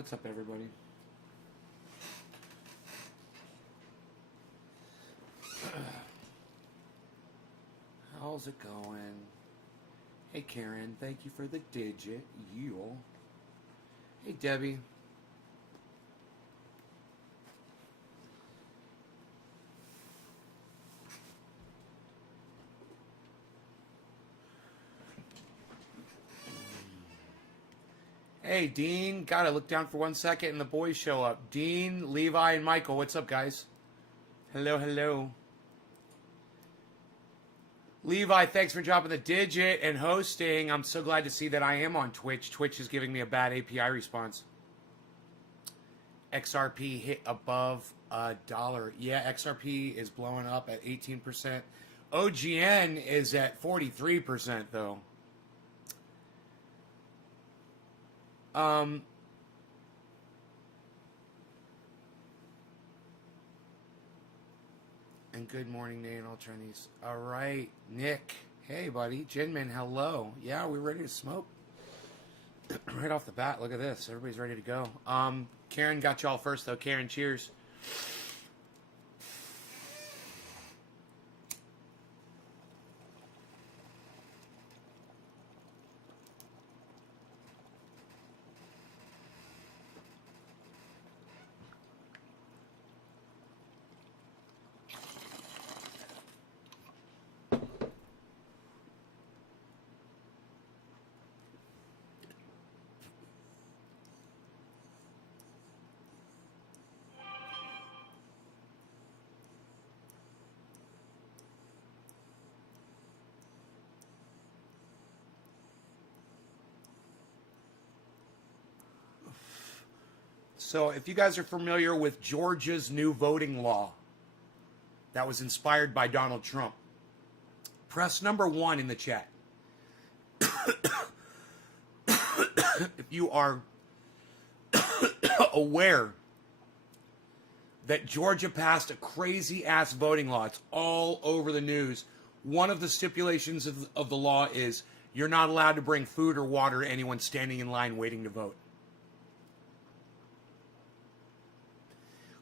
What's up, everybody? How's it going? Hey, Karen, thank you for the digit. You. Hey, Debbie. Hey, Dean. Gotta look down for 1 second and the boys show up. Dean, Levi, and Michael. What's up, guys? Hello, hello. Levi, thanks for dropping the digit and hosting. I'm so glad to see that I am on Twitch. Twitch is giving me a bad API response. XRP hit above $1. Yeah, XRP is blowing up at 18%. OGN is at 43%, though. And good morning, Nate, and all Chinese. All right, Nick. Hey, buddy. Jinmin, hello. Yeah, we're ready to smoke. Right off the bat, look at this. Everybody's ready to go. Karen got y'all first, though. Karen, cheers. So if you guys are familiar with Georgia's new voting law that was inspired by Donald Trump, press number 1 in the chat. If you are aware that Georgia passed a crazy-ass voting law, it's all over the news. One of the stipulations of the law is you're not allowed to bring food or water to anyone standing in line waiting to vote.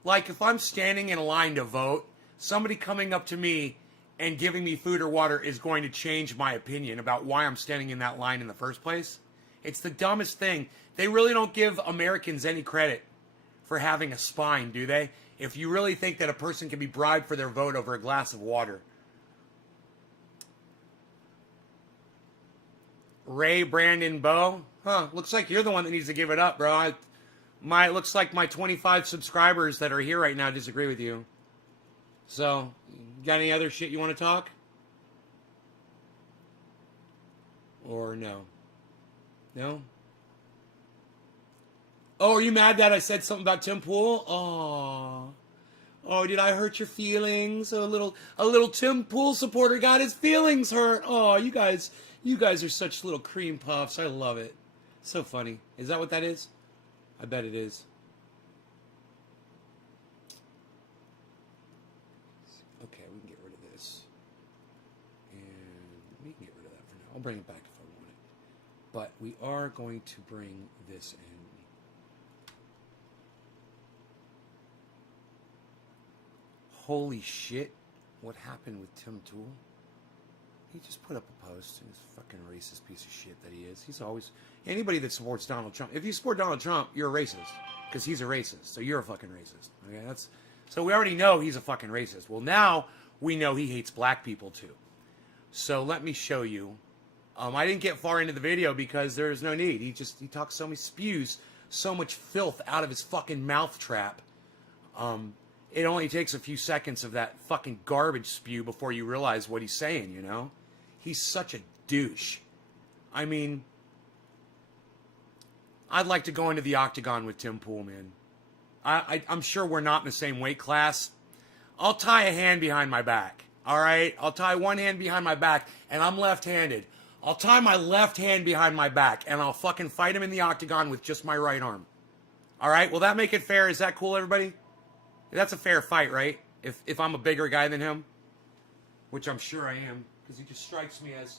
Like, if I'm standing in a line to vote, somebody coming up to me and giving me food or water is going to change my opinion about why I'm standing in that line in the first place. It's the dumbest thing. They really don't give Americans any credit for having a spine, do they? If you really think that a person can be bribed for their vote over a glass of water. Ray, Brandon, Bo? Huh, looks like you're the one that needs to give it up, bro. Looks like my 25 subscribers that are here right now disagree with you. So, got any other shit you want to talk? Or no? No? Oh, are you mad that I said something about Tim Pool? Oh. Oh, did I hurt your feelings? A little Tim Pool supporter got his feelings hurt. Oh, you guys are such little cream puffs. I love it. So funny. Is that what that is? I bet it is. Okay, we can get rid of this. And we can get rid of that for now. I'll bring it back if I want it. But we are going to bring this in. Holy shit. What happened with Tim Tool? He just put up a post, and he's a fucking racist piece of shit that he is. He's always... Anybody that supports Donald Trump... If you support Donald Trump, you're a racist. Because he's a racist. So you're a fucking racist. Okay, so we already know he's a fucking racist. Well, now we know he hates black people, too. So let me show you. I didn't get far into the video because there's no need. He talks so much... spews so much filth out of his fucking mouth trap. It only takes a few seconds of that fucking garbage spew before you realize what he's saying, you know? He's such a douche. I mean, I'd like to go into the octagon with Tim Pool, man. I'm sure we're not in the same weight class. I'll tie a hand behind my back, all right? I'll tie one hand behind my back, and I'm left-handed. I'll tie my left hand behind my back, and I'll fucking fight him in the octagon with just my right arm. All right? Will that make it fair? Is that cool, everybody? That's a fair fight, right? If I'm a bigger guy than him, which I'm sure I am, because he just strikes me as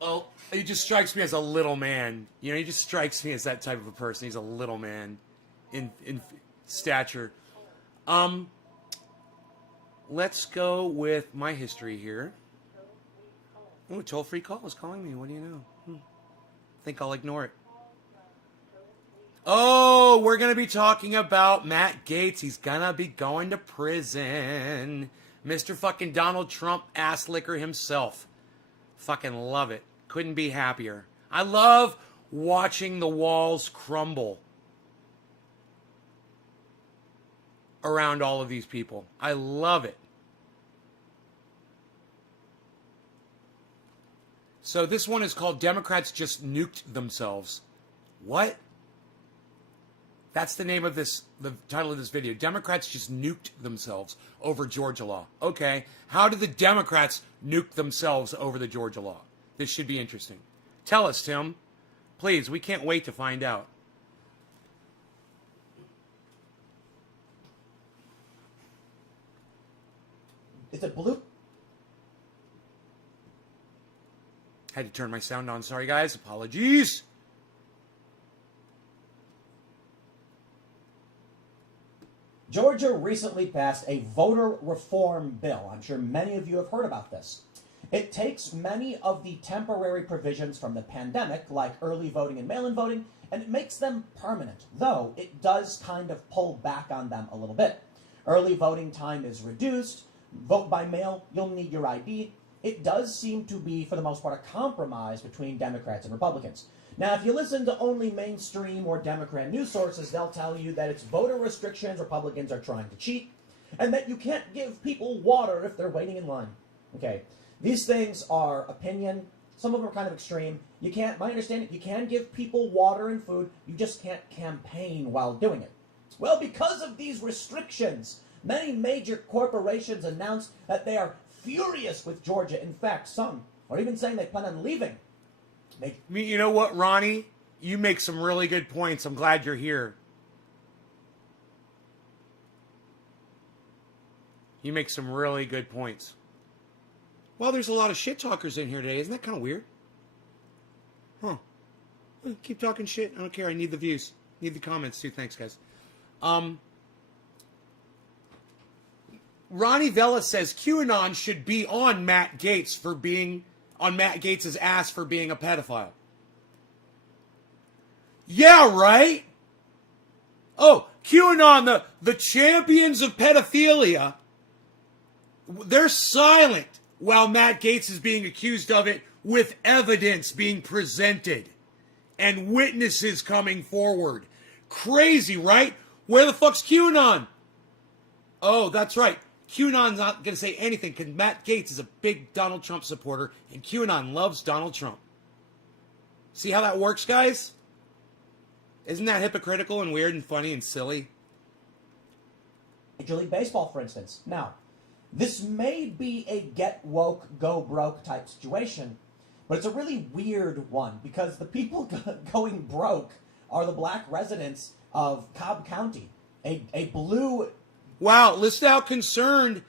Oh, he just strikes me as a little man. You know, he just strikes me as that type of a person. He's a little man in stature. Let's go with my history here. Oh, a toll-free call is calling me. What do you know? Think I'll ignore it. Oh, we're going to be talking about Matt Gaetz. He's going to be going to prison. Mr. fucking Donald Trump ass licker himself. Fucking love it. Couldn't be happier. I love watching the walls crumble around all of these people. I love it. So this one is called Democrats Just Nuked Themselves. What? That's the name of this, the title of this video. Democrats just nuked themselves over Georgia law. Okay, how did the Democrats nuke themselves over the Georgia law? This should be interesting. Tell us, Tim. Please, we can't wait to find out. It's a blue. Had to turn my sound on. Sorry, guys. Apologies. Georgia recently passed a voter reform bill. I'm sure many of you have heard about this. It takes many of the temporary provisions from the pandemic, like early voting and mail-in voting, and it makes them permanent, though it does kind of pull back on them a little bit. Early voting time is reduced. Vote by mail, you'll need your ID. It does seem to be, for the most part, a compromise between Democrats and Republicans. Now, if you listen to only mainstream or Democrat news sources, they'll tell you that it's voter restrictions, Republicans are trying to cheat, and that you can't give people water if they're waiting in line. Okay, these things are opinion. Some of them are kind of extreme. You can't, my understanding, you can give people water and food, you just can't campaign while doing it. Well, because of these restrictions, many major corporations announced that they are furious with Georgia. In fact, some are even saying they plan on leaving. You know what, Ronnie? You make some really good points. I'm glad you're here. You make some really good points. Well, there's a lot of shit talkers in here today. Isn't that kind of weird? Huh. Well, keep talking shit. I don't care. I need the views. Need the comments too. Thanks, guys. Ronnie Vela says QAnon should be on Matt Gaetz for being on Matt Gaetz' ass for being a pedophile. Yeah, right? Oh, QAnon, the champions of pedophilia, they're silent while Matt Gaetz is being accused of it with evidence being presented and witnesses coming forward. Crazy, right? Where the fuck's QAnon? Oh, that's right. QAnon's not going to say anything because Matt Gaetz is a big Donald Trump supporter and QAnon loves Donald Trump. See how that works, guys? Isn't that hypocritical and weird and funny and silly? Major League Baseball, for instance. Now, this may be a get woke, go broke type situation, but it's a really weird one because the people going broke are the black residents of Cobb County, a blue. Wow, listen how concerned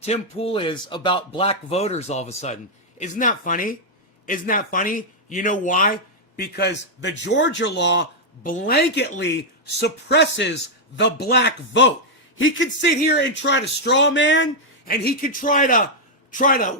Tim Pool is about black voters all of a sudden. Isn't that funny? Isn't that funny? You know why? Because the Georgia law blanketly suppresses the black vote. He could sit here and try to straw man, and he could try to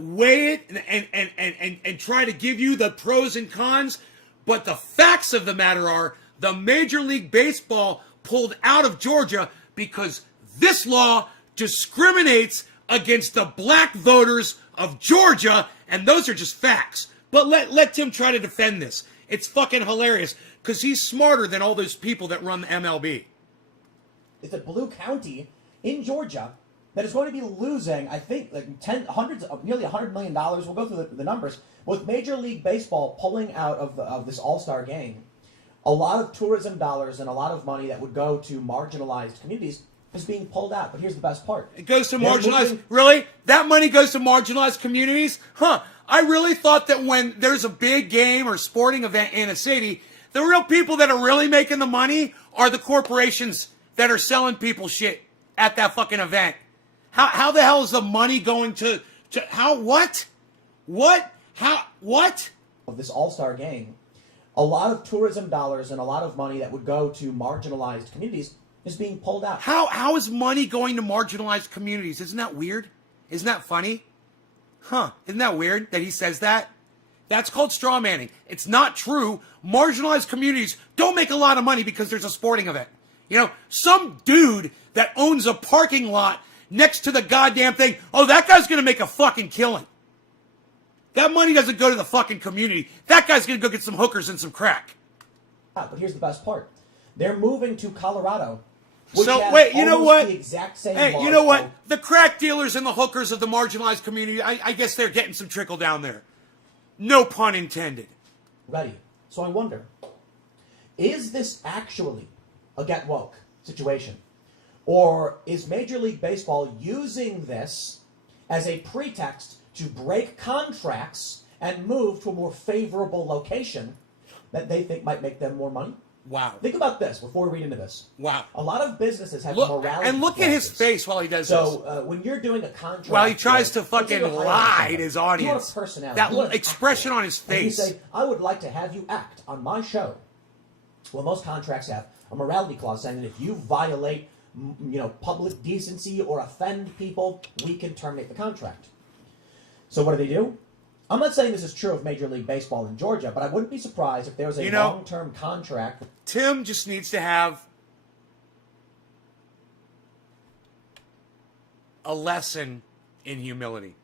weigh it and try to give you the pros and cons. But the facts of the matter are the Major League Baseball pulled out of Georgia because this law discriminates against the black voters of Georgia, and those are just facts. But let Tim try to defend this. It's fucking hilarious because he's smarter than all those people that run the MLB. It's a blue county in Georgia that is going to be losing, I think, like nearly $100 million. We'll go through the numbers. With Major League Baseball pulling out of this All-Star game, a lot of tourism dollars and a lot of money that would go to marginalized communities is being pulled out. But here's the best part. It goes to marginalized... Really? That money goes to marginalized communities? Huh. I really thought that when there's a big game or sporting event in a city, the real people that are really making the money are the corporations that are selling people shit at that fucking event. How the hell is the money going to how, what? What? How? What? Of this All-Star game, a lot of tourism dollars and a lot of money that would go to marginalized communities is being pulled out. How is money going to marginalized communities? Isn't that weird? Isn't that funny? Huh? Isn't that weird that he says that? That's called straw manning. It's not true. Marginalized communities don't make a lot of money because there's a sporting event. You know, some dude that owns a parking lot next to the goddamn thing, oh, that guy's going to make a fucking killing. That money doesn't go to the fucking community. That guy's going to go get some hookers and some crack. But here's the best part. They're moving to Colorado. Which So, has wait, you know almost what? The exact same Hey, laws you know what? of- The crack dealers and the hookers of the marginalized community, I guess they're getting some trickle down there. No pun intended. Ready. So I wonder, is this actually a get woke situation? Or is Major League Baseball using this as a pretext to break contracts and move to a more favorable location that they think might make them more money? Wow. Think about this before we read into this. Wow. A lot of businesses have Look, morality and look at his clauses. face while he does this. So when you're doing a contract, While he tries to let's say fucking you're hiring lie somebody, to his you want a audience. personality, That you want an expression actor, on his and you face. say, I would like to have you act on my show. Well, most contracts have a morality clause saying that if you violate, public decency or offend people, we can terminate the contract. So what do? I'm not saying this is true of Major League Baseball in Georgia, but I wouldn't be surprised if there was a long-term contract. Tim just needs to have a lesson in humility,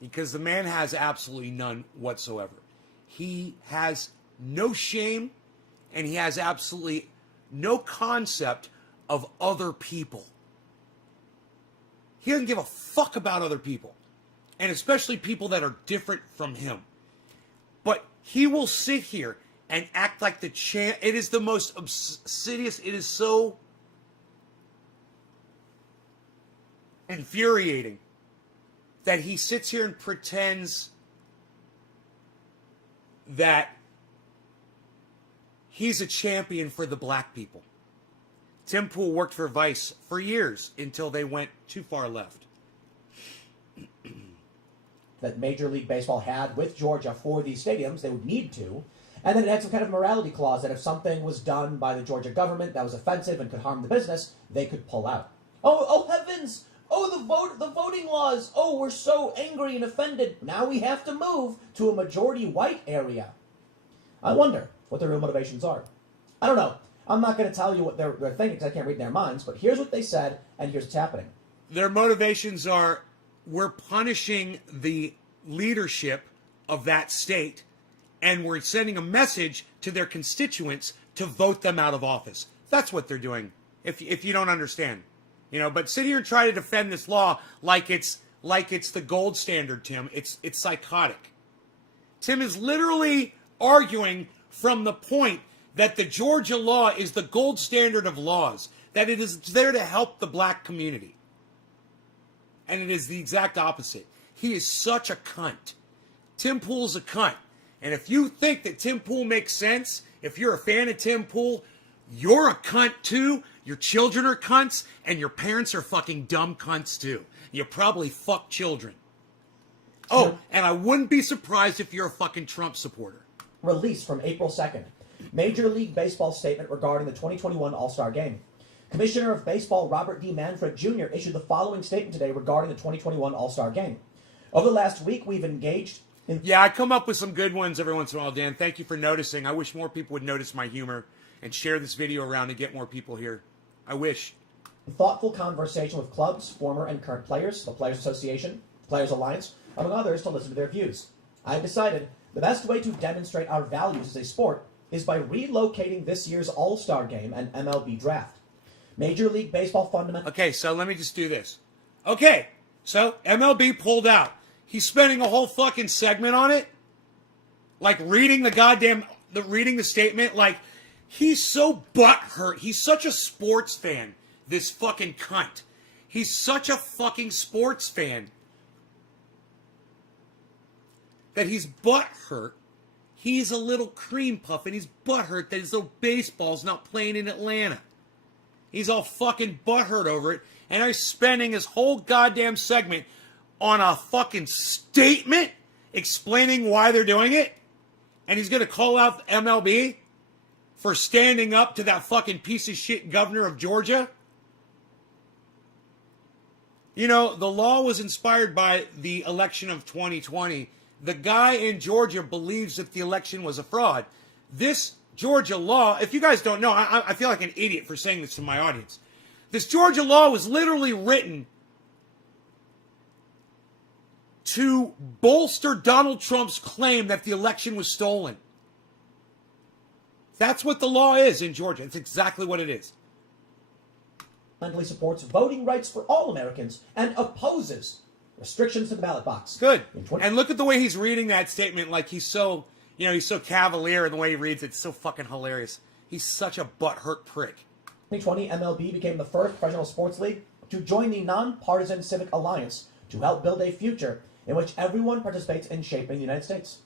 because the man has absolutely none whatsoever. He has no shame, and he has absolutely no concept of other people. He doesn't give a fuck about other people, and especially people that are different from him. But he will sit here and act like the champ. It is the most insidious. It is so infuriating that he sits here and pretends that he's a champion for the black people. Tim Pool worked for Vice for years until they went too far left. That Major League Baseball had with Georgia for these stadiums, they would need to. And then it had some kind of morality clause that if something was done by the Georgia government that was offensive and could harm the business, they could pull out. Oh heavens! Oh, the voting laws! Oh, we're so angry and offended. Now we have to move to a majority white area. I wonder what their real motivations are. I don't know. I'm not going to tell you what they're thinking because I can't read their minds, but here's what they said, and here's what's happening. Their motivations are, we're punishing the leadership of that state, and we're sending a message to their constituents to vote them out of office. That's what they're doing, if you don't understand. But sit here and try to defend this law like it's the gold standard, Tim. It's psychotic. Tim is literally arguing from the point that the Georgia law is the gold standard of laws, that it is there to help the black community. And it is the exact opposite. He is such a cunt. Tim Pool's a cunt. And if you think that Tim Pool makes sense, if you're a fan of Tim Pool, you're a cunt too. Your children are cunts, and your parents are fucking dumb cunts too. You probably fuck children. Oh, and I wouldn't be surprised if you're a fucking Trump supporter. Release from April 2nd. Major League Baseball statement regarding the 2021 All-Star Game. Commissioner of Baseball Robert D. Manfred Jr. issued the following statement today regarding the 2021 All-Star Game. Over the last week, we've engaged in... Yeah, I come up with some good ones every once in a while, Dan. Thank you for noticing. I wish more people would notice my humor and share this video around and get more people here. I wish. Thoughtful conversation with clubs, former and current players, the Players Association, Players Alliance, among others, to listen to their views. I've decided the best way to demonstrate our values as a sport is by relocating this year's All-Star Game and MLB Draft. Major League Baseball fundamental... Okay, so let me just do this. Okay, so MLB pulled out. He's spending a whole fucking segment on it? Like reading the statement? Like, he's so butthurt. He's such a sports fan, this fucking cunt. He's such a fucking sports fan that he's butthurt. He's a little cream puff, and he's butthurt that his little baseball's not playing in Atlanta. He's all fucking butthurt over it, and he's spending his whole goddamn segment on a fucking statement. explaining why they're doing it, and he's going to call out the MLB for standing up to that fucking piece of shit governor of Georgia. You know, the law was inspired by the election of 2020. The guy in Georgia believes that the election was a fraud. This Georgia law, if you guys don't know, I feel like an idiot for saying this to my audience. This Georgia law was literally written to bolster Donald Trump's claim that the election was stolen. That's what the law is in Georgia. It's exactly what it is. Fundamentally supports voting rights for all Americans and opposes restrictions to the ballot box. Good. And look at the way he's reading that statement like he's so, he's so cavalier in the way he reads it. It's so fucking hilarious. He's such a butthurt prick. 2020, MLB became the first professional sports league to join the Nonpartisan Civic Alliance to help build a future in which everyone participates in shaping the United States.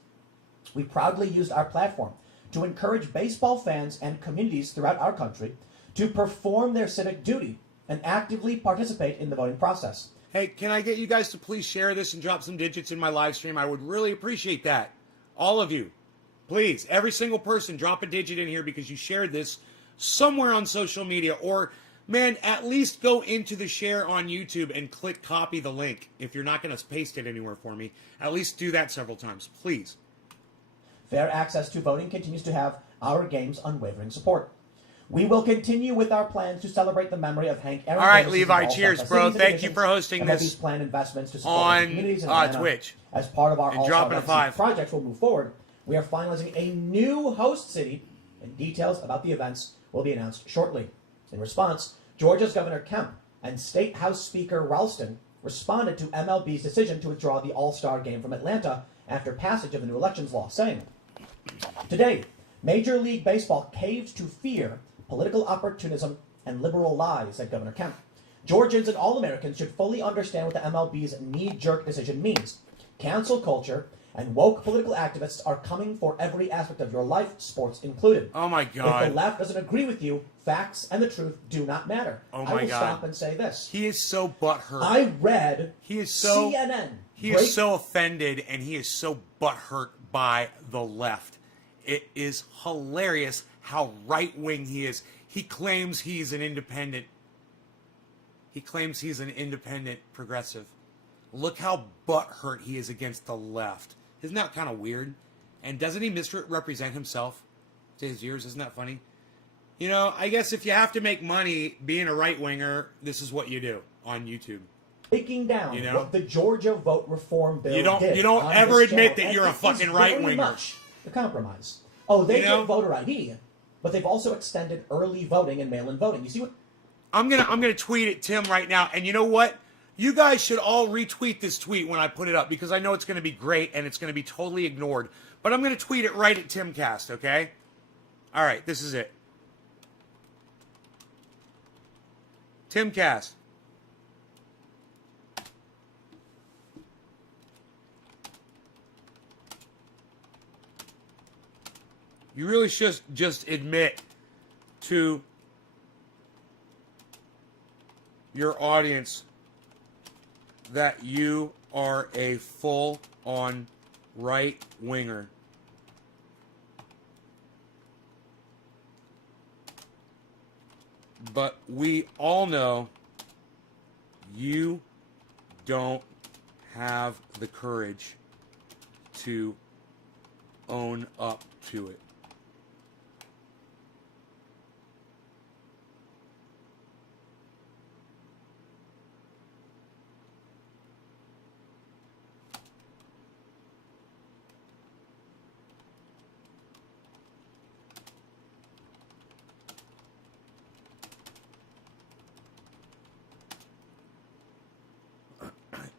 We proudly used our platform to encourage baseball fans and communities throughout our country to perform their civic duty and actively participate in the voting process. Hey, can I get you guys to please share this and drop some digits in my live stream? I would really appreciate that. All of you. Please, every single person, drop a digit in here because you shared this somewhere on social media. Or, man, at least go into the share on YouTube and click copy the link. If you're not going to paste it anywhere for me, at least do that several times, please. Fair access to voting continues to have our game's unwavering support. We will continue with our plans to celebrate the memory of Hank Aaron. All right, Levi, cheers, bro. Thank you for hosting this planned investments to support communities in Twitch. As part of our All-Star project will move forward, we are finalizing a new host city, and details about the events will be announced shortly. In response, Georgia's Governor Kemp and State House Speaker Ralston responded to MLB's decision to withdraw the All-Star game from Atlanta after passage of the new elections law, saying, "Today, Major League Baseball caved to fear, political opportunism, and liberal lies," said Governor Kemp. "Georgians and all Americans should fully understand what the MLB's knee-jerk decision means. Cancel culture and woke political activists are coming for every aspect of your life, sports included. Oh my God. If the left doesn't agree with you, facts and the truth do not matter." Oh my I will God. stop and say this. He is so butthurt. I read CNN. He is so offended and he is so butthurt by the left. It is hilarious how right-wing he is. He claims he's an independent. He claims he's an independent progressive. Look how butthurt he is against the left. Isn't that kind of weird? And doesn't he misrepresent himself to his viewers? Isn't that funny? You know, I guess if you have to make money being a right-winger, this is what you do on YouTube. Taking down what the Georgia vote reform bill did. You don't ever admit that you're a fucking right-winger. The compromise. Oh, they get voter ID, but they've also extended early voting and mail-in voting. You see what? I'm gonna tweet at Tim right now, and you know what? You guys should all retweet this tweet when I put it up because I know it's gonna be great and it's gonna be totally ignored. But I'm gonna tweet it right at Timcast, okay? All right, this is it. Timcast. You really should just admit to your audience that you are a full-on right-winger. But we all know you don't have the courage to own up to it.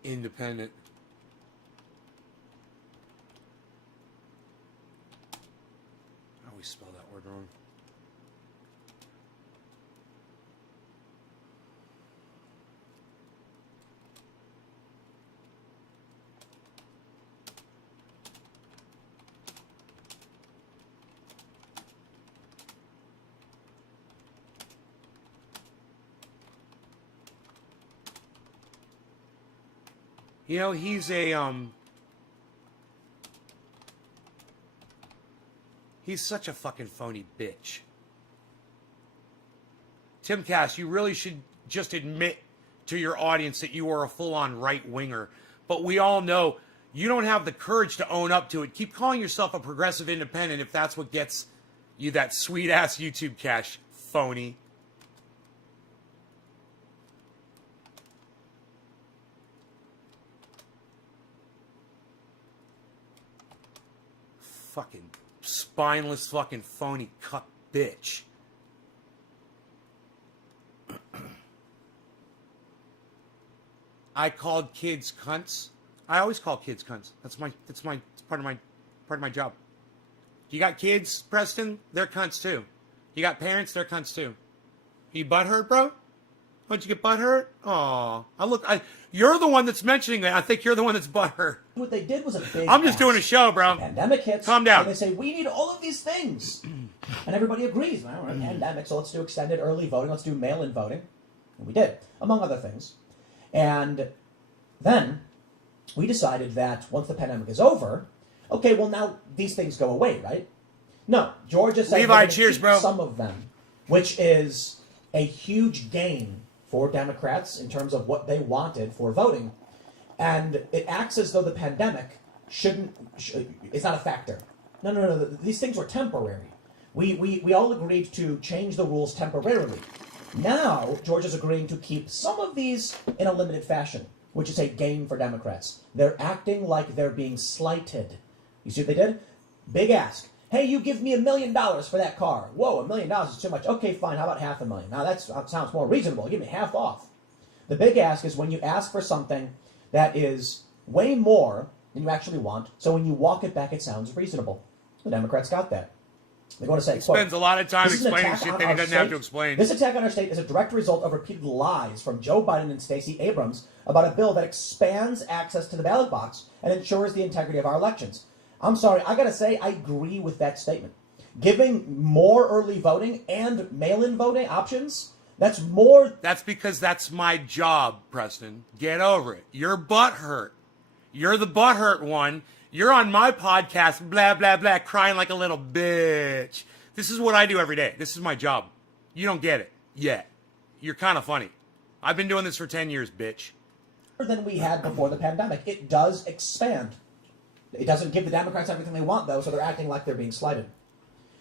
Independent. I always spell that word wrong. You know, he's a He's such a fucking phony bitch. Tim Cass, you really should just admit to your audience that you are a full-on right-winger. But we all know you don't have the courage to own up to it. Keep calling yourself a progressive independent if that's what gets you that sweet-ass YouTube cash, phony. Fucking spineless fucking phony cuck bitch. I called kids cunts. I always call kids cunts. That's part of my job. You got kids, Preston? They're cunts too. You got parents? They're cunts too. You butthurt, bro? Don't you get butthurt? Aw. You're the one that's mentioning that. I think you're the one that's butthurt. What they did was a big I'm just doing a show, bro. Pandemic hits. Calm down. And they say, we need all of these things. And everybody agrees. Well, we're in a pandemic, so let's do extended early voting. Let's do mail-in voting. And we did, among other things. And then we decided that once the pandemic is over, okay, well, now these things go away, right? No. Georgia said Levi, cheers, bro. some of them, which is a huge gain for Democrats in terms of what they wanted for voting. And it acts as though the pandemic it's not a factor. No. These things were temporary. We all agreed to change the rules temporarily. Now, Georgia's agreeing to keep some of these in a limited fashion, which is a gain for Democrats. They're acting like they're being slighted. You see what they did? Big ask. Hey, you give me $1 million for that car. Whoa, $1 million is too much. Okay, fine. How about $500,000? Now that sounds more reasonable. Give me half off. The big ask is when you ask for something that is way more than you actually want. So when you walk it back, it sounds reasonable. The Democrats got that. They want to say, he spends a lot of time explaining shit that he doesn't have to explain. This attack on our state is a direct result of repeated lies from Joe Biden and Stacey Abrams about a bill that expands access to the ballot box and ensures the integrity of our elections. I'm sorry, I gotta say, I agree with that statement. Giving more early voting and mail-in voting options, that's more... That's because that's my job, Preston. Get over it. You're butthurt. You're the butthurt one. You're on my podcast, blah, blah, blah, crying like a little bitch. This is what I do every day. This is my job. You don't get it yet. You're kind of funny. I've been doing this for 10 years, bitch. ...than we had before the pandemic. It does expand. It doesn't give the Democrats everything they want, though, so they're acting like they're being slighted.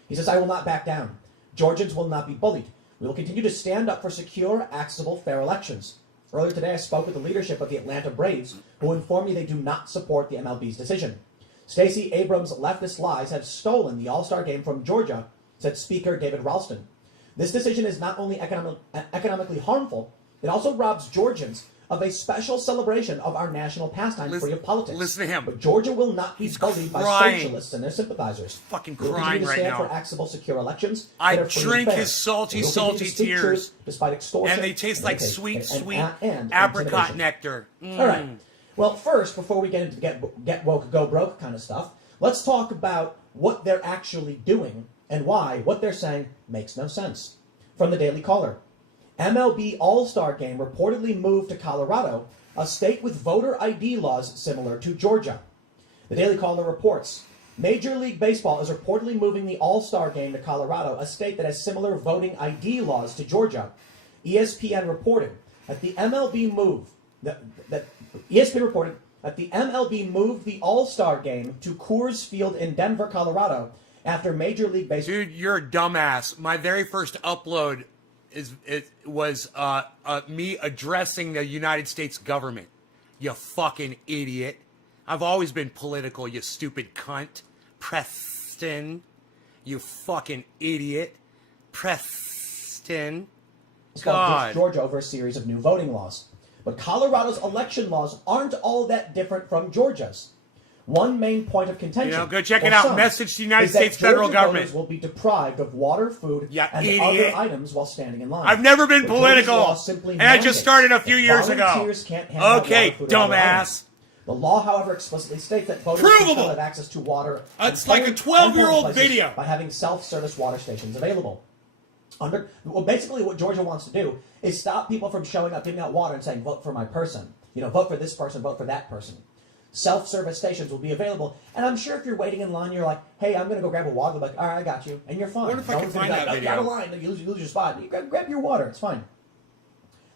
He says, I will not back down. Georgians will not be bullied. We will continue to stand up for secure, accessible, fair elections. Earlier today, I spoke with the leadership of the Atlanta Braves, who informed me they do not support the MLB's decision. Stacey Abrams' leftist lies have stolen the All-Star game from Georgia, said Speaker David Ralston. This decision is not only economically harmful, it also robs Georgians of a special celebration of our national pastime free of politics. Listen to him. But Georgia will not be bullied by socialists and their sympathizers. Fucking We'll crying continue to right stand now. for accessible, secure elections. I that are free and drink fair. his salty, We will salty continue to speak tears. truth despite extortion, And they taste like sweet, sweet and apricot intimidation. nectar. All right. Well, first, before we get into get woke, go broke kind of stuff, let's talk about what they're actually doing and why what they're saying makes no sense. From the Daily Caller, MLB All-Star Game reportedly moved to Colorado, a state with voter ID laws similar to Georgia. The Daily Caller reports, Major League Baseball is reportedly moving the All-Star Game to Colorado, a state that has similar voting ID laws to Georgia. ESPN reported that the MLB moved the All-Star Game to Coors Field in Denver, Colorado, after Major League Baseball... Dude, you're a dumbass. My very first upload was me addressing the United States government. You fucking idiot. I've always been political, you stupid cunt. Preston. You fucking idiot. Preston. God. Georgia over a series of new voting laws. But Colorado's election laws aren't all that different from Georgia's. One main point of contention, go check it out. Message to the United States federal government. Voters will be deprived of water, food, and other items while standing in line. I've never been political, and I just started a few years ago. Okay, dumbass. The law, however, explicitly states that voters can have access to water. It's like a 12-year-old video. By having self-service water stations available. Basically, what Georgia wants to do is stop people from showing up, giving out water, and saying, vote for my person. Vote for this person, vote for that person. Self-service stations will be available. And I'm sure if you're waiting in line, you're like, hey, I'm going to go grab a water. They're like, all right, I got you. And you're fine. What if I can find that video? Out of line. You lose your spot. You grab your water. It's fine.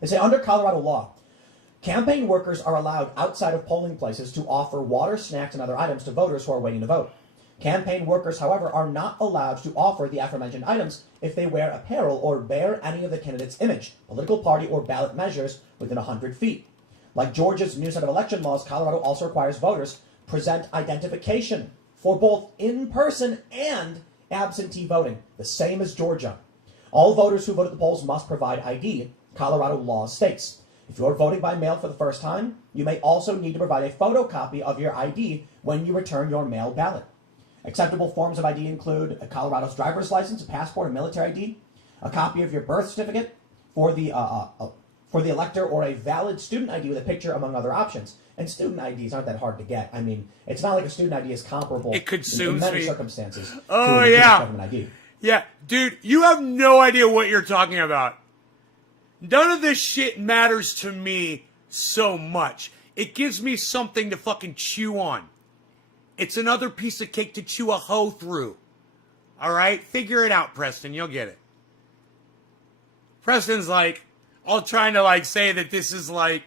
They say under Colorado law, campaign workers are allowed outside of polling places to offer water, snacks, and other items to voters who are waiting to vote. Campaign workers, however, are not allowed to offer the aforementioned items if they wear apparel or bear any of the candidate's image, political party, or ballot measures within 100 feet. Like Georgia's new set of election laws, Colorado also requires voters present identification for both in-person and absentee voting, the same as Georgia. All voters who vote at the polls must provide ID, Colorado law states. If you're voting by mail for the first time, you may also need to provide a photocopy of your ID when you return your mail ballot. Acceptable forms of ID include a Colorado's driver's license, a passport, a military ID, a copy of your birth certificate for the elector, or a valid student ID with a picture, among other options. And student IDs aren't that hard to get. I mean, it's not like a student ID is comparable in many circumstances to a government ID. Yeah, dude, you have no idea what you're talking about. None of this shit matters to me so much. It gives me something to fucking chew on. It's another piece of cake to chew a hoe through. All right? Figure it out, Preston. You'll get it. Preston's like, all trying to like say that this is like,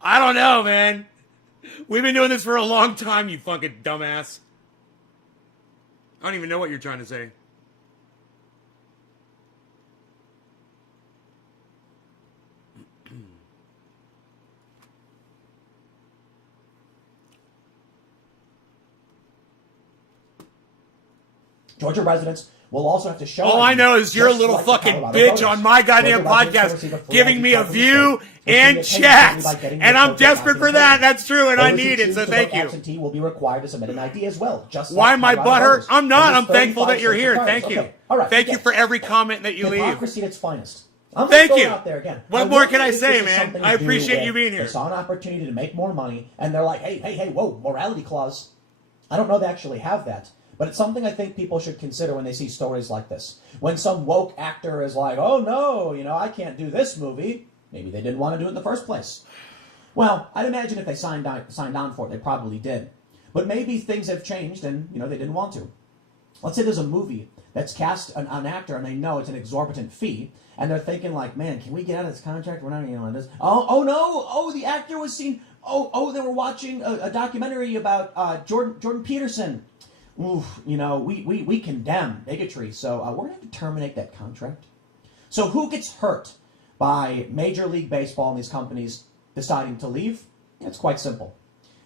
I don't know, man. We've been doing this for a long time, you fucking dumbass. I don't even know what you're trying to say. Georgia residents will also have to show. All I know is you're a little fucking bitch on my goddamn podcast giving me a view and chats. And I'm desperate for that. That's true, and I need it, so thank you. Absentee will be required to submit an ID as well. Why am I butthurt? I'm not. I'm thankful that you're here. Thank you. Thank you for every comment that you leave. Hypocrisy at its finest. Thank you. Out there again. What more can I say, man? I appreciate you being here. They saw an opportunity to make more money, and they're like, hey, whoa, morality clause. I don't know they actually have that. But it's something I think people should consider when they see stories like this. When some woke actor is like, oh no, I can't do this movie. Maybe they didn't want to do it in the first place. Well, I'd imagine if they signed on for it, they probably did. But maybe things have changed and, they didn't want to. Let's say there's a movie that's cast an actor and they know it's an exorbitant fee. And they're thinking like, man, can we get out of this contract? We're not on this. Oh no. Oh, the actor was seen. Oh, they were watching a documentary about Jordan Peterson. Oof, we condemn bigotry, so we're going to have to terminate that contract. So who gets hurt by Major League Baseball and these companies deciding to leave? It's quite simple.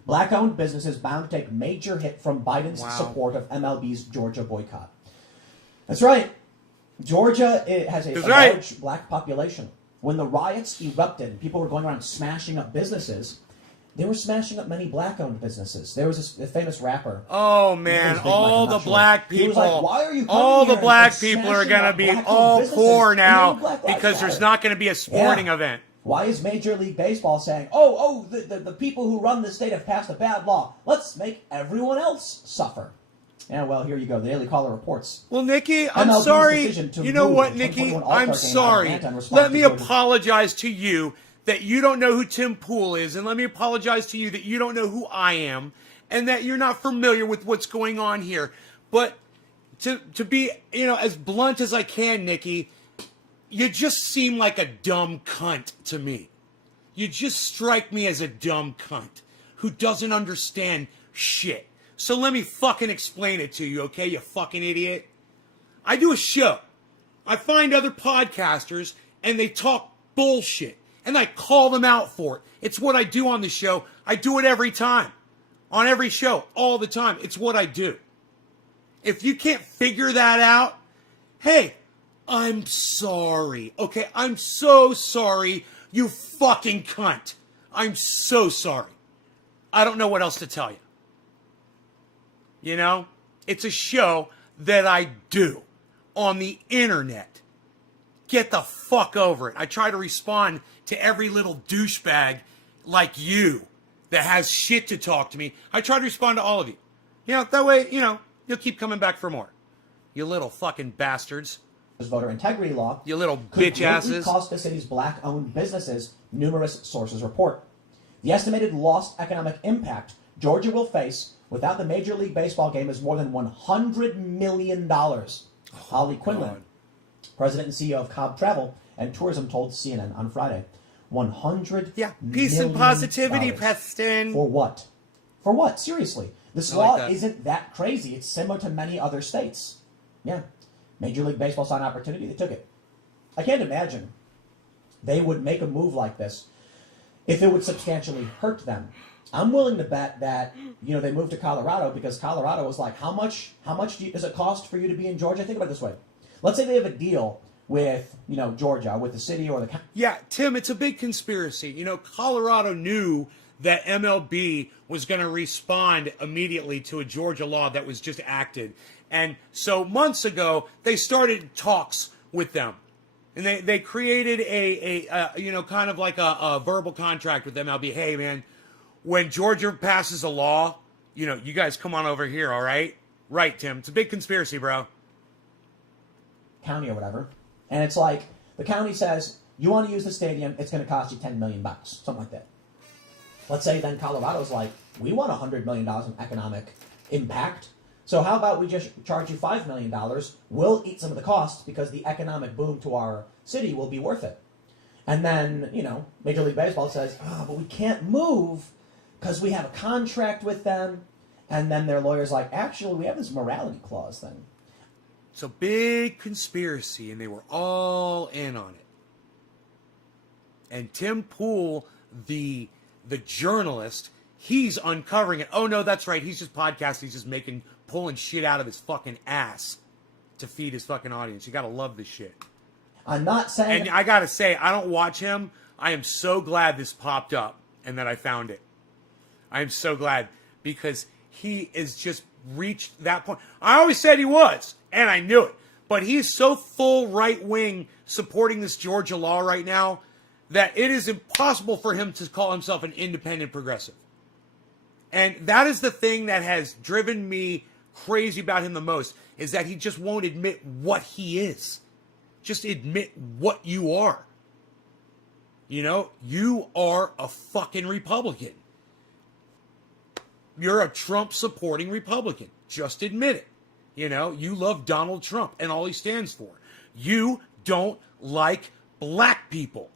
Black-owned businesses bound to take major hit from Biden's support of MLB's Georgia boycott. That's right. Georgia has a large black population. When the riots erupted and people were going around smashing up businesses, they were smashing up many black-owned businesses. There was a famous rapper. Oh man, all the black people. He was like, why are you coming all the here black people are going to be all poor now because there's not going to be a sporting event. Why is Major League Baseball saying, the people who run the state have passed a bad law. Let's make everyone else suffer. Yeah, well, here you go. The Daily Caller reports. Well, Nikki, I'm sorry. You know what, Nikki? I'm sorry. Let me apologize to you that you don't know who Tim Pool is, and let me apologize to you that you don't know who I am, and that you're not familiar with what's going on here. But to be, as blunt as I can, Nikki, you just seem like a dumb cunt to me. You just strike me as a dumb cunt who doesn't understand shit. So let me fucking explain it to you, okay, you fucking idiot? I do a show. I find other podcasters, and they talk bullshit. And I call them out for it. It's what I do on the show. I do it every time. On every show. All the time. It's what I do. If you can't figure that out, hey, I'm sorry. Okay? I'm so sorry, you fucking cunt. I'm so sorry. I don't know what else to tell you. It's a show that I do on the internet. Get the fuck over it. I try to respond to every little douchebag like you that has shit to talk to me. I try to respond to all of you. That way, you'll keep coming back for more. You little fucking bastards. Voter integrity law. You little bitch asses. Cost the city's black-owned businesses, numerous sources report. The estimated lost economic impact Georgia will face without the Major League Baseball game is more than $100 million. Holly Quinlan, president and CEO of Cobb Travel and Tourism, told CNN on Friday. Peace and positivity, Preston. For what? For what? Seriously. This law isn't that crazy. It's similar to many other states. Yeah. Major League Baseball saw an opportunity. They took it. I can't imagine they would make a move like this if it would substantially hurt them. I'm willing to bet that, they moved to Colorado because Colorado was like, how much does it cost for you to be in Georgia? Think about it this way. Let's say they have a deal with, Georgia, with the city or the county. Yeah, Tim, it's a big conspiracy. Colorado knew that MLB was going to respond immediately to a Georgia law that was just acted. And so months ago, they started talks with them. And they created a kind of like a verbal contract with MLB. Hey, man, when Georgia passes a law, you guys come on over here, all right? Right, Tim. It's a big conspiracy, bro. County or whatever. And it's like, the county says, you want to use the stadium, it's going to cost you $10 million, something like that. Let's say then Colorado's like, we want $100 million in economic impact. So how about we just charge you $5 million? We'll eat some of the costs because the economic boom to our city will be worth it. And then, Major League Baseball says, but we can't move because we have a contract with them. And then their lawyer's like, actually, we have this morality clause then. It's a big conspiracy, and they were all in on it. And Tim Pool, the journalist, he's uncovering it. Oh, no, that's right. He's just podcasting. He's just pulling shit out of his fucking ass to feed his fucking audience. You got to love this shit. I'm not saying... And I got to say, I don't watch him. I am so glad this popped up and that I found it. I am so glad because he is just reached that point. I always said he was, and I knew it. But he's so full right-wing supporting this Georgia law right now that it is impossible for him to call himself an independent progressive. And that is the thing that has driven me crazy about him the most, is that he just won't admit what he is. Just admit what you are. You are a fucking Republican. You're a Trump-supporting Republican. Just admit it. You love Donald Trump and all he stands for. You don't like black people.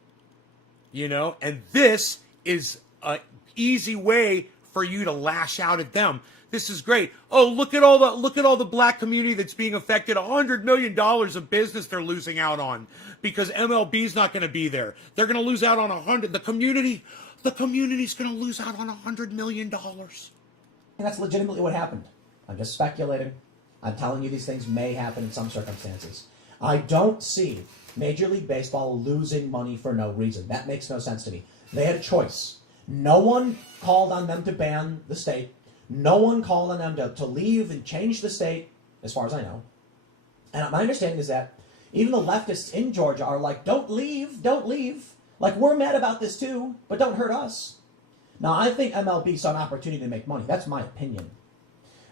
And this is an easy way for you to lash out at them. This is great. Oh, look at all the black community that's being affected. $100 million of business they're losing out on because MLB's not going to be there. They're going to lose out on 100. The community's going to lose out on $100 million. And that's legitimately what happened. I'm just speculating. I'm telling you these things may happen in some circumstances. I don't see Major League Baseball losing money for no reason. That makes no sense to me. They had a choice. No one called on them to ban the state. No one called on them to leave and change the state, as far as I know. And my understanding is that even the leftists in Georgia are like, don't leave, don't leave. Like, we're mad about this too, but don't hurt us. Now, I think MLB saw an opportunity to make money. That's my opinion.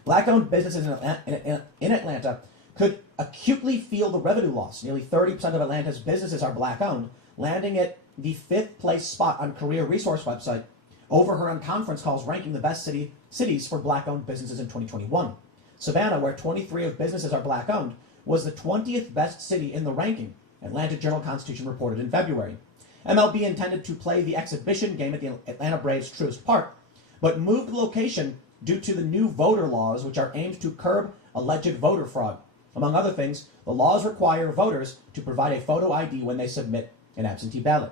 Black-owned businesses in Atlanta could acutely feel the revenue loss. Nearly 30% of Atlanta's businesses are black-owned, landing at the 5th place spot on Career Resource website, overheard on conference calls ranking the best cities for black-owned businesses in 2021. Savannah, where 23 of businesses are black-owned, was the 20th best city in the ranking, Atlanta Journal-Constitution reported in February. MLB intended to play the exhibition game at the Atlanta Braves' Truist Park, but moved the location due to the new voter laws, which are aimed to curb alleged voter fraud. Among other things, the laws require voters to provide a photo ID when they submit an absentee ballot.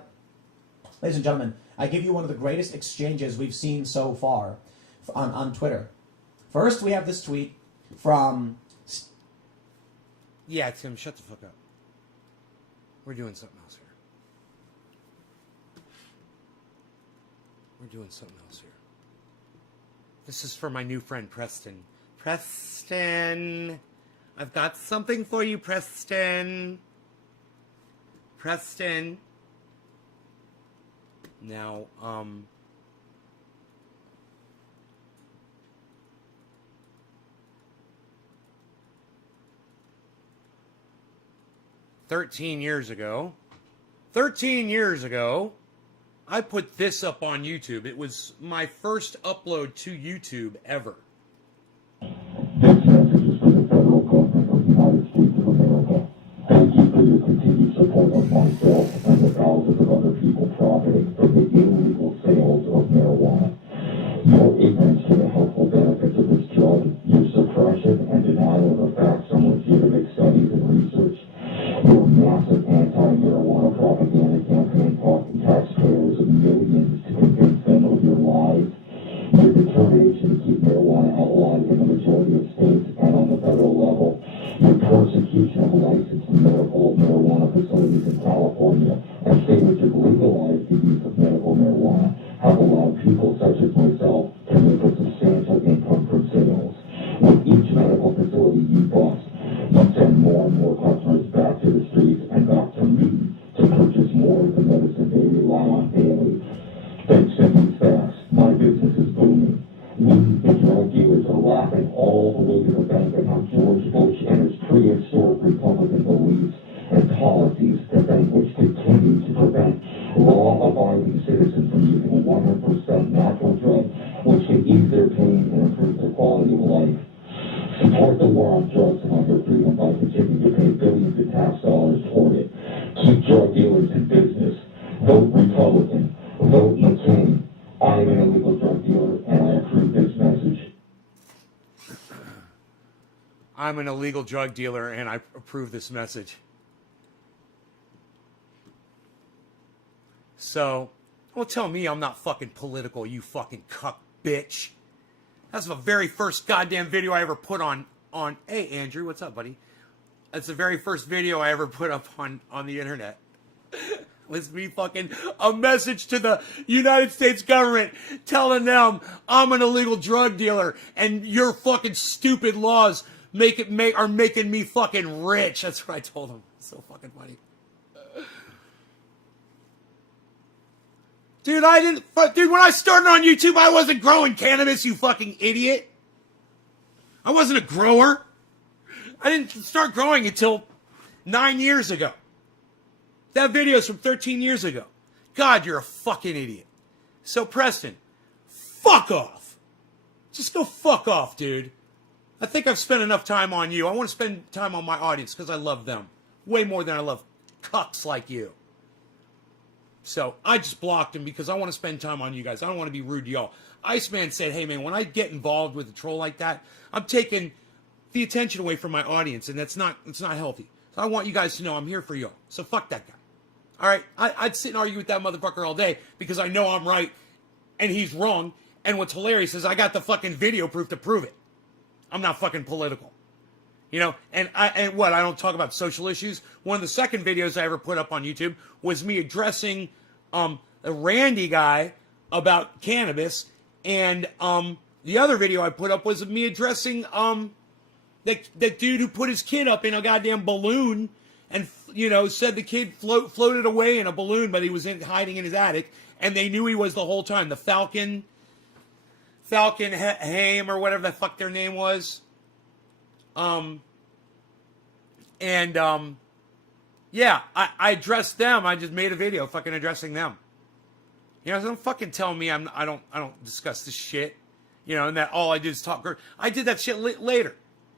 Ladies and gentlemen, I give you one of the greatest exchanges we've seen so far on Twitter. First, we have this tweet from... Yeah, Tim, shut the fuck up. We're doing something else here. This is for my new friend, Preston. Preston! I've got something for you, Preston. Preston. Now, 13 years ago, I put this up on YouTube. It was my first upload to YouTube ever. This message is for the federal government of the United States of America. Thank you for your continued support of myself and the thousands of other people profiting from the illegal sales of marijuana. Your ignorance to the helpful benefits of this drug, your suppression and denial of the facts from legitimate studies and research, your massive anti-marijuana propaganda campaign costing taxpayers of millions to convince them of your lies, your determination to keep marijuana outlawed in the majority of states and on the federal level, your persecution of licensed medical marijuana facilities in California, a state which has legalized the use of medical marijuana, have allowed people such as myself to make a substantial income from sales. With each medical facility you bust, you send more and more customers back to the streets and back to me to purchase more of the medicine they rely on daily. Thanks to these facts, my business is booming. We, the drug dealers, are laughing all the way to the bank at how George Bush and his prehistoric Republican beliefs and policies, the bank which continue to prevent law-abiding citizens from using a 100% natural drug, which can ease their pain and improve their quality of life. Support the war on drugs and on their freedom by continuing to pay billions of tax dollars toward it. Keep drug dealers in business. Vote Republican. Vote McCain. I am an illegal drug dealer, and I approve this message. I'm an illegal drug dealer, and I approve this message. So, don't tell me I'm not fucking political, you fucking cuck bitch. That's the very first goddamn video I ever put on. Hey, Andrew, what's up, buddy? That's the very first video I ever put up on the internet. Was me fucking a message to the United States government telling them I'm an illegal drug dealer and your fucking stupid laws are making me fucking rich. That's what I told them. It's so fucking funny. Dude, when I started on YouTube, I wasn't growing cannabis, you fucking idiot. I wasn't a grower. I didn't start growing until 9 years ago. That video's from 13 years ago. God, you're a fucking idiot. So, Preston, fuck off. Just go fuck off, dude. I think I've spent enough time on you. I want to spend time on my audience because I love them. Way more than I love cucks like you. So, I just blocked him because I want to spend time on you guys. I don't want to be rude to y'all. Iceman said, hey, man, when I get involved with a troll like that, I'm taking the attention away from my audience, and it's not healthy. So I want you guys to know I'm here for y'all. So fuck that guy. All right? I'd sit and argue with that motherfucker all day because I know I'm right and he's wrong. And what's hilarious is I got the fucking video proof to prove it. I'm not fucking political. You know, and I don't talk about social issues. One of the second videos I ever put up on YouTube was me addressing a Randy guy about cannabis, and the other video I put up was me addressing that dude who put his kid up in a goddamn balloon and, you know, said the kid floated away in a balloon, but he was hiding in his attic, and they knew he was the whole time. The Falcon Haim or whatever the fuck their name was. Yeah, I addressed them. I just made a video fucking addressing them. You know, so don't fucking tell me I don't discuss this shit. You know, and that all I did is talk. I did that shit later.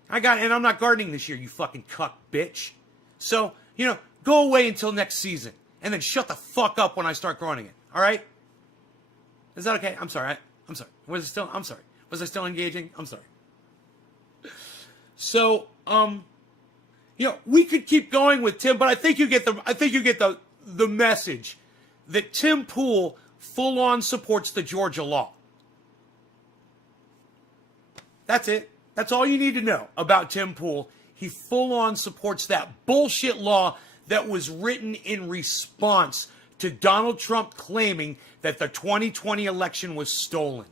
And I'm not gardening this year, you fucking cuck bitch. So, you know, go away until next season. And then shut the fuck up when I start growing it. All right? Is that okay? I'm sorry. I'm sorry. I'm sorry. Was I still engaging? I'm sorry. So, you know, we could keep going with Tim, but I think you get the message that Tim Pool full on supports the Georgia law. That's it. That's all you need to know about Tim Pool. He full on supports that bullshit law that was written in response to Donald Trump claiming that the 2020 election was stolen.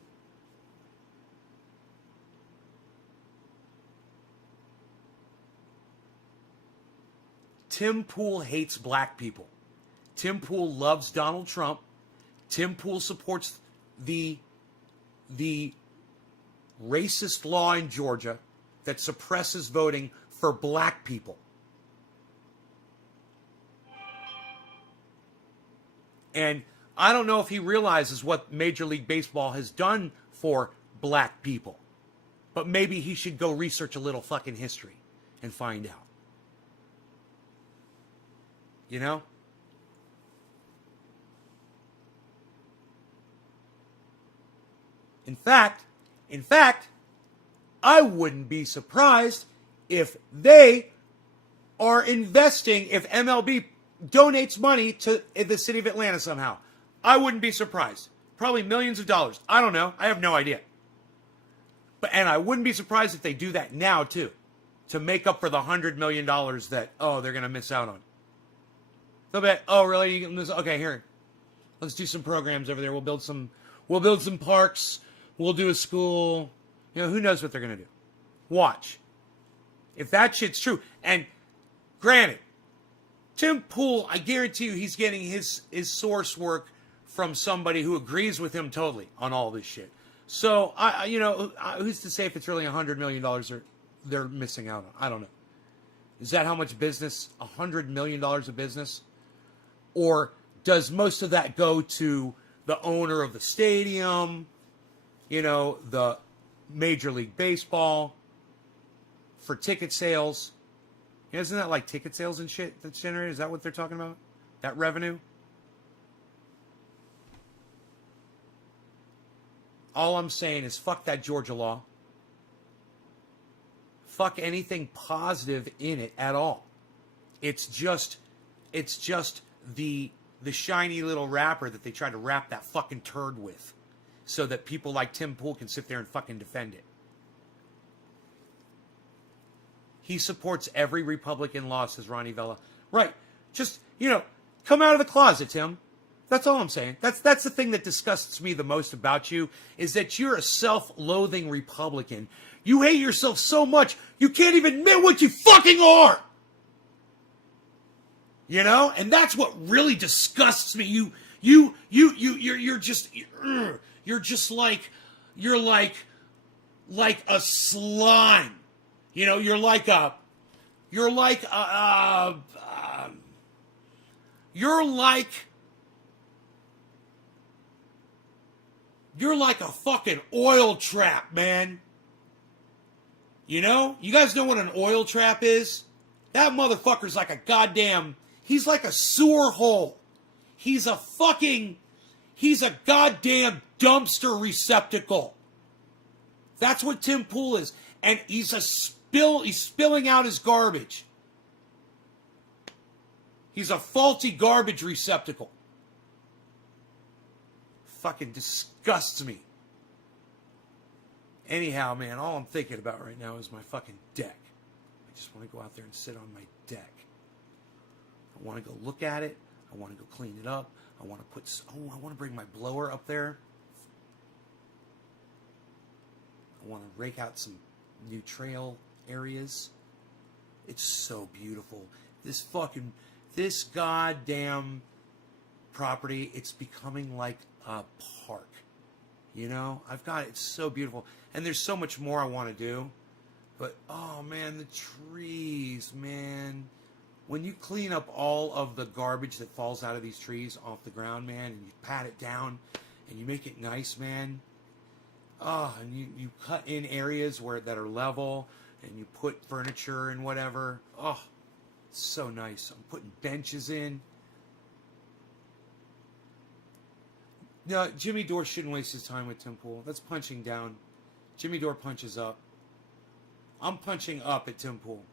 Tim Pool hates black people. Tim Pool loves Donald Trump. Tim Pool supports the racist law in Georgia that suppresses voting for black people. And I don't know if he realizes what Major League Baseball has done for black people. But maybe he should go research a little fucking history and find out. You know? In fact, I wouldn't be surprised if they are investing, if MLB donates money to the city of Atlanta somehow. I wouldn't be surprised. Probably millions of dollars. I don't know. I have no idea. And I wouldn't be surprised if they do that now, too, to make up for the $100 million that, they're going to miss out on. They'll be, really? You can miss? Okay, here. Let's do some programs over there. We'll build some parks. We'll do a school. You know, who knows what they're going to do. Watch. If that shit's true. And granted, Tim Pool, I guarantee you he's getting his source work from somebody who agrees with him totally on all this shit. So, who's to say if it's really $100 million they're missing out on? I don't know. Is that how much business? $100 million of business? Or does most of that go to the owner of the stadium, the Major League Baseball, for ticket sales? Isn't that like ticket sales and shit that's generated? Is that what they're talking about? That revenue? All I'm saying is fuck that Georgia law. Fuck anything positive in it at all. It's just the shiny little wrapper that they try to wrap that fucking turd with so that people like Tim Pool can sit there and fucking defend it. He supports every Republican law, says Ronnie Vella. Right. Just, come out of the closet, Tim. That's all I'm saying. That's the thing that disgusts me the most about you, is that you're a self-loathing Republican. You hate yourself so much, you can't even admit what you fucking are. And that's what really disgusts me. You're just like a slime. You're like a fucking oil trap, man. You guys know what an oil trap is? That motherfucker's like a goddamn, he's like a sewer hole. He's a goddamn dumpster receptacle. That's what Tim Pool is. And he's spilling out his garbage. He's a faulty garbage receptacle. Fucking disgusts me. Anyhow, man, all I'm thinking about right now is my fucking deck. I just want to go out there and sit on my deck. I want to go look at it. I want to go clean it up. I want to bring my blower up there. I want to rake out some new trail areas. It's so beautiful. This goddamn property, it's becoming like a park. It's so beautiful. And there's so much more I want to do. But, oh man, the trees, man. When you clean up all of the garbage that falls out of these trees off the ground, man, and you pat it down and you make it nice, man. Oh, and you cut in areas that are level and you put furniture and whatever. Oh, it's so nice. I'm putting benches in. No, Jimmy Dore shouldn't waste his time with Tim Pool. That's punching down. Jimmy Dore punches up. I'm punching up at Tim Pool.